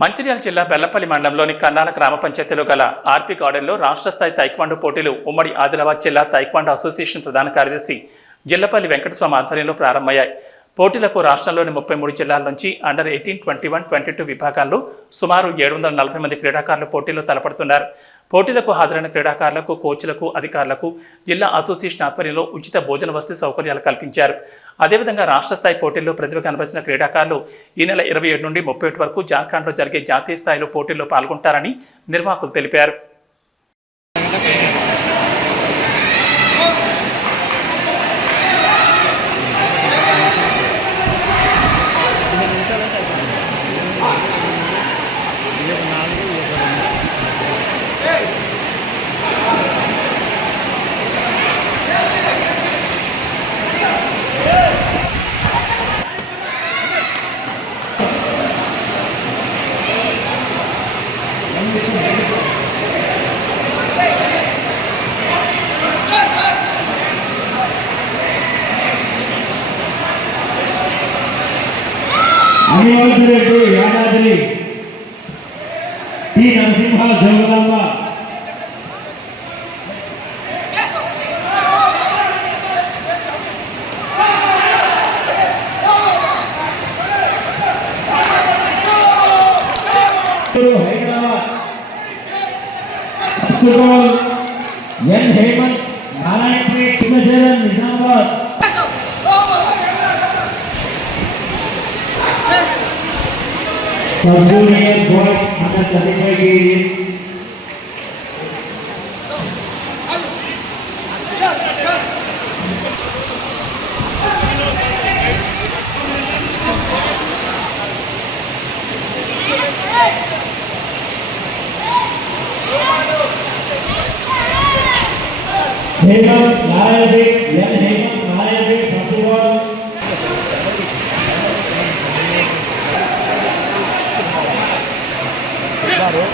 మంచిర్యాల జిల్లా బెల్లంపల్లి మండలంలోని కన్నాల గ్రామ పంచాయతీలో గల ఆర్పీ గార్డెన్లో రాష్ట్ర స్థాయి తైక్వాండో పోటీలు ఉమ్మడి ఆదిలాబాద్ జిల్లా తైక్వాండో అసోసియేషన్ ప్రధాన కార్యదర్శి జిల్లపల్లి వెంకటస్వామి ఆధ్వర్యంలో ప్రారంభమయ్యాయి. పోటీలకు రాష్ట్రంలోని 33 జిల్లాల నుంచి అండర్ 18, 21, 22 విభాగాల్లో సుమారు 740 మంది క్రీడాకారులు పోటీల్లో తలపడుతున్నారు. పోటీలకు హాజరైన క్రీడాకారులకు, కోచ్లకు, అధికారులకు జిల్లా అసోసియేషన్ ఆధ్వర్యంలో ఉచిత భోజన వసతి సౌకర్యాలు కల్పించారు. అదేవిధంగా రాష్ట్ర స్థాయి పోటీల్లో ప్రతిభ కనబరిచిన క్రీడాకారులు ఈ నెల 27 నుండి 31 వరకు జార్ఖండ్లో జరిగే జాతీయ స్థాయిలో పోటీల్లో పాల్గొంటారని నిర్వాహకులు తెలిపారు. అనివార్యరెడ్డి యాదాద్రి టి నరసింహ జోగులాంబ హైదరాబాద్ సుగోల్ N Hemanth Narayanpet Krishna Sharan Nizamabad Sub-junior boys under 35 years. Hemant Narayanpet, N. Hemant Narayanpet, first of all. Claro.